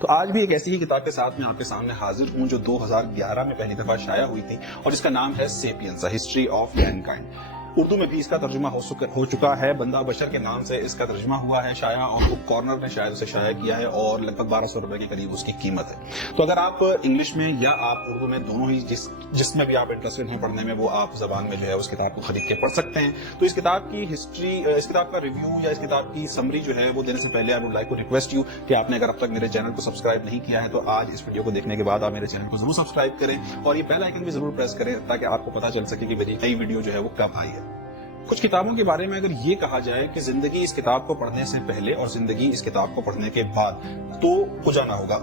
تو آج بھی ایک ایسی ہی کتاب کے ساتھ میں آپ کے سامنے حاضر ہوں جو 2011 میں پہلی دفعہ شائع ہوئی تھی اور جس کا نام ہے sapiens a history of mankind. Urdu میں بھی اس کا ترجمہ ہو چکا ہے. بندہ بشر کے نام سے اس کا ترجمہ ہوا ہے شائع, اور بک کارنر نے شاید اسے شائع کیا ہے اور لگ بھگ 1200 روپے کے قریب اس کی قیمت ہے. تو اگر آپ انگلش میں یا آپ اردو میں دونوں ہی جس میں بھی آپ انٹرسٹڈ ہیں پڑھنے میں, وہ آپ زبان میں جو ہے اس کتاب کو خرید کے پڑھ سکتے ہیں. تو اس کتاب کی ہسٹری, اس کتاب کا ریویو یا اس کتاب کی سمری جو ہے وہ دینے سے پہلے I would like to request you کہ آپ نے اگر اب تک میرے چینل کو سبسکرائب نہیں کیا ہے تو آج اس ویڈیو کو دیکھنے کے بعد آپ میرے چینل کو ضرور سبسکرائب کریں اور یہ بیل آئیکن بھی ضرور پریس کریں تاکہ آپ کو پتہ چل سکے کہ میری نئی ویڈیو جو ہے وہ کب آئی ہے. کچھ کتابوں کے بارے میں اگر یہ کہا جائے کہ زندگی اس کتاب کو پڑھنے سے پہلے اور زندگی اس کتاب کو پڑھنے کے بعد تو جانا ہوگا.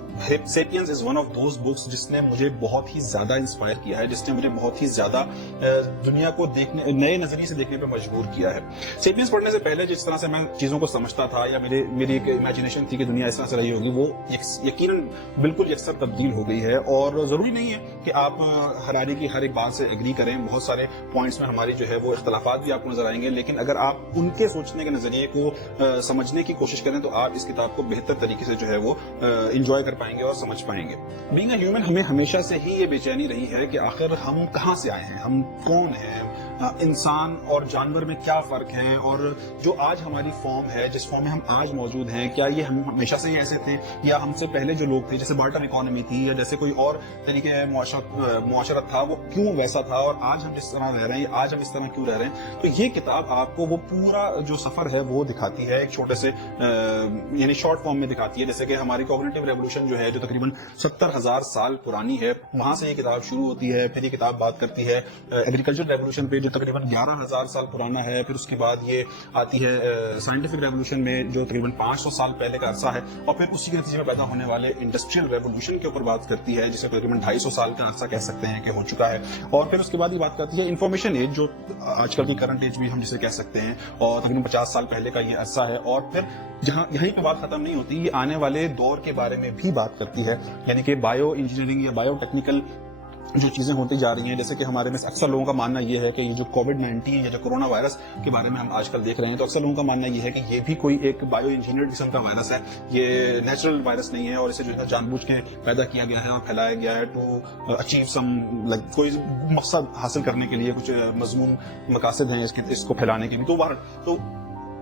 Sapiens is one of those books جس نے مجھے بہت ہی زیادہ انسپائر کیا ہے, جس نے مجھے بہت ہی زیادہ دنیا کو دیکھنے, نئے نظریے سے دیکھنے پہ مجبور کیا ہے. سیپینز پڑھنے سے پہلے جس طرح سے میں چیزوں کو سمجھتا تھا یا میری ایک امیجنیشن تھی کہ دنیا اس طرح سے رہی ہوگی, وہ یقیناً بالکل یکسر تبدیل ہو گئی ہے. اور ضروری نہیں ہے کہ آپ ہراری کی ہر ایک بات سے ایگری کریں. بہت سارے پوائنٹس میں ہماری جو ہے وہ اختلافات بھی آپ کو نظر آئیں گے, لیکن اگر آپ ان کے سوچنے کے نظریے کو سمجھنے کی کوشش کریں تو آپ اس کتاب کو بہتر طریقے سے جو ہے وہ انجوائے کر پائیں گے اور سمجھ پائیں گے. بینگ اے ہیومن, ہمیں ہمیشہ سے ہی یہ بے چینی رہی ہے کہ آخر ہم کہاں سے آئے ہیں, ہم کون ہیں, انسان اور جانور میں کیا فرق ہے, اور جو آج ہماری فارم ہے, جس فارم میں ہم آج موجود ہیں, کیا یہ ہم ہمیشہ سے ہی ایسے تھے یا ہم سے پہلے جو لوگ تھے, جیسے بارٹر اکانومی تھی یا جیسے کوئی اور طریقے معاشرت تھا, وہ کیوں ویسا تھا, اور آج ہم جس طرح رہ رہے ہیں, آج ہم اس طرح کیوں رہ رہے ہیں. تو یہ کتاب آپ کو وہ پورا جو سفر ہے وہ دکھاتی ہے, ایک چھوٹے سے یعنی شارٹ فارم میں دکھاتی ہے. جیسے کہ ہماری کوگنیٹو ریولوشن جو ہے جو تقریباً 70,000 سال پرانی ہے, وہاں سے یہ کتاب شروع ہوتی ہے. پھر یہ کتاب بات کرتی ہے ایگریکلچر ریولوشن پہ جو تقریباً 11,000 سال پرانا ہے. پھر اس کے بعد یہ آتی ہے سائنٹیفک ریولوشن میں جو تقریباً 500 سال پہلے کا عرصہ ہے, اور پھر اسی کے نتیجے میں پیدا ہونے والے انڈسٹریل ریولوشن کے اوپر بات کرتی ہے جسے تقریباً 250 سال کا عرصہ کہہ سکتے ہیں کہ ہو چکا ہے. اور پھر اس کے بعد یہ بات کرتی ہے انفارمیشن ایج, جو آج کل کی کرنٹ ایج بھی ہم جسے کہہ سکتے ہیں, اور تقریباً 50 سال پہلے کا یہ عرصہ ہے. اور پھر یہیں پہ بات ختم نہیں ہوتی, یہ آنے والے دور کے بارے میں بھی بات کرتی ہے, یعنی کہ بایو انجینئرنگ یا بایو ٹیکنیکل جو چیزیں ہوتی جا رہی ہیں. جیسے کہ ہمارے میں اکثر لوگوں کا ماننا یہ ہے کہ یہ جو کووڈ-19 یا جو کرونا وائرس کے بارے میں ہم آج کل دیکھ رہے ہیں, تو اکثر لوگوں کا ماننا یہ ہے کہ یہ بھی کوئی ایک بایو انجینئرڈ قسم کا وائرس ہے, یہ نیچرل وائرس نہیں ہے, اور اسے جو ہے جان بوجھ کے پیدا کیا گیا ہے اور پھیلایا گیا ہے ٹو اچیو سم کوئی مقصد حاصل کرنے کے لیے. کچھ مضمون مقاصد ہیں اس کو پھیلانے کے بھی. تو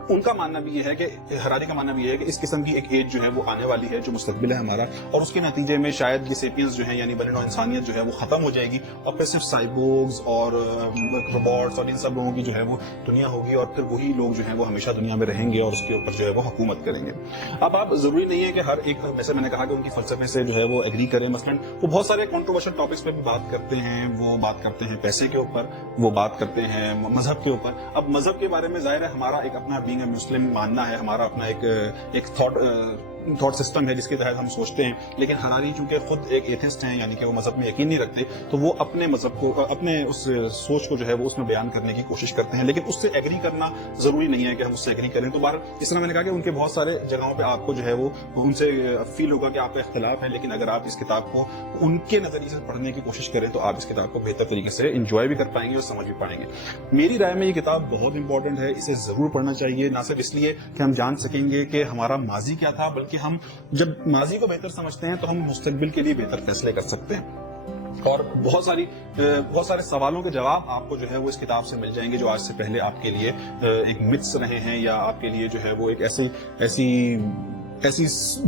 ان کا ماننا بھی یہ ہے کہ ہراری کا ماننا بھی یہ ہے کہ اس قسم کی ایک ایج جو ہے وہ آنے والی ہے, جو مستقبل ہے ہمارا, اور اس کے نتیجے میں شاید یہ سیپینز جو ہیں یعنی بنی نوع انسانیت جو ہے وہ ختم ہو جائے گی, اور پھر صرف سائبورگز اور روبوٹس اور ان سب لوگوں کی جو ہے وہ دنیا ہوگی, اور پھر وہی لوگ جو ہیں وہ ہمیشہ دنیا میں رہیں گے اور اس کے اوپر جو ہے وہ حکومت کریں گے. اب آپ ضروری نہیں ہے کہ ہر ایک, جیسے میں نے کہا کہ ان کی فلسفے سے جو ہے وہ ایگری کریں. مثلاً وہ بہت سارے کنٹروورشل ٹاپکس پہ بھی بات کرتے ہیں, وہ بات کرتے ہیں پیسے کے اوپر, وہ بات کرتے ہیں مذہب کے اوپر. اب مذہب کے بارے میں ظاہر ہے ہمارا ایک اپنا بینگ اے مسلم ماننا ہے, ہمارا اپنا ایک تھاٹ سسٹم ہے جس کے تحت ہم سوچتے ہیں, لیکن ہراری چونکہ خود ایک ایتھسٹ ہیں, یعنی کہ وہ مذہب میں یقین نہیں رکھتے, تو وہ اپنے مذہب کو, اپنے اس سوچ کو جو ہے وہ اس میں بیان کرنے کی کوشش کرتے ہیں, لیکن اس سے ایگری کرنا ضروری نہیں ہے کہ ہم اس سے ایگری کریں. تو بہر اس طرح میں نے کہا کہ ان کے بہت سارے جگہوں پہ آپ کو جو ہے وہ ان سے فیل ہوگا کہ آپ کا اختلاف ہے, لیکن اگر آپ اس کتاب کو ان کے نظریے سے پڑھنے کی کوشش کریں تو آپ اس کتاب کو بہتر طریقے سے انجوائے بھی کر پائیں گے اور سمجھ بھی پائیں گے. میری رائے میں یہ کتاب بہت امپورٹنٹ ہے, اسے ضرور پڑھنا چاہیے, نہ صرف اس لیے کہ ہم جان سکیں گے کہ ہمارا ماضی کیا تھا, بلکہ ہم جب ماضی کو بہتر سمجھتے ہیں تو ہم مستقبل کے لیے بہتر فیصلے کر سکتے ہیں. اور بہت سارے سوالوں کے جواب آپ کو جو ہے وہ اس کتاب سے مل جائیں گے جو آج سے پہلے آپ کے لیے ایک متس رہے ہیں, یا آپ کے لیے جو ہے وہ ایک ایسی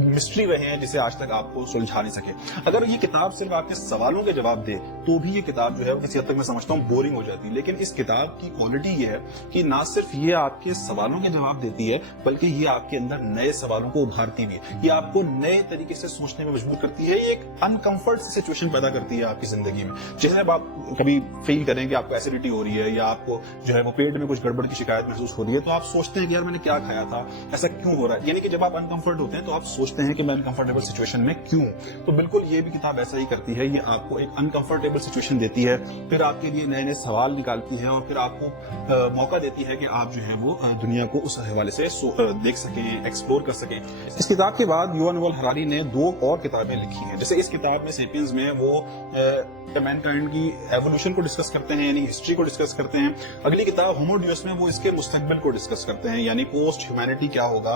مسٹری رہے ہیں جسے آج تک آپ کو سلجھا نہیں سکے. اگر یہ کتاب صرف آپ کے سوالوں کے جواب دے تو بھی یہ کتاب جو ہے وہ کسی حد تک میں سمجھتا ہوں بورنگ ہو جاتی ہے, لیکن اس کتاب کی کوالٹی یہ ہے کہ نہ صرف یہ آپ کے سوالوں کے جواب دیتی ہے, بلکہ یہ آپ کے اندر نئے سوالوں کو ابھارتی بھی ہے, یہ آپ کو نئے طریقے سے سوچنے میں مجبور کرتی ہے, یہ ایک انکمفرٹ سچویشن پیدا کرتی ہے آپ کی زندگی میں. جیسے اب آپ کبھی فیل کریں کہ آپ کو ایسیڈیٹی ہو رہی ہے یا آپ کو جو ہے وہ پیٹ میں کچھ گڑبڑ کی شکایت محسوس ہو رہی ہے, تو آپ سوچتے ہیں کہ یار میں نے کیا کھایا تھا, ایسا کیوں ہو رہا ہے. یعنی کہ جب آپ انکمفرٹ ہوتے ہیں تو آپ سوچتے ہیں کہ میں انکمفرٹیبل سچویشن میں کیوں. تو بالکل یہ بھی کتاب ایسا ہی کرتی ہے, یہ آپ کو ایک انکمفرٹیبل سچویشن دیتی ہے, پھر آپ کے لیے نئے سوال نکالتی ہے, اور پھر آپ کو موقع دیتی ہے کہ آپ جو ہے وہ دنیا کو اس حوالے سے دیکھ سکیں, ایکسپلور کر سکیں. اس کتاب کے بعد یوول نوول ہراری نے 2 اور کتابیں لکھی ہیں. جیسے اس کتاب میں سیپینز میں وہ مینکائنڈ کی ایوولوشن کو ڈسکس کرتے ہیں, یعنی ہسٹری کو ڈسکس کرتے ہیں. اگلی کتاب ہومو ڈیوس میں وہ اس کے مستقبل کو ڈسکس کرتے ہیں, یعنی پوسٹ ہیومینٹی کیا ہوگا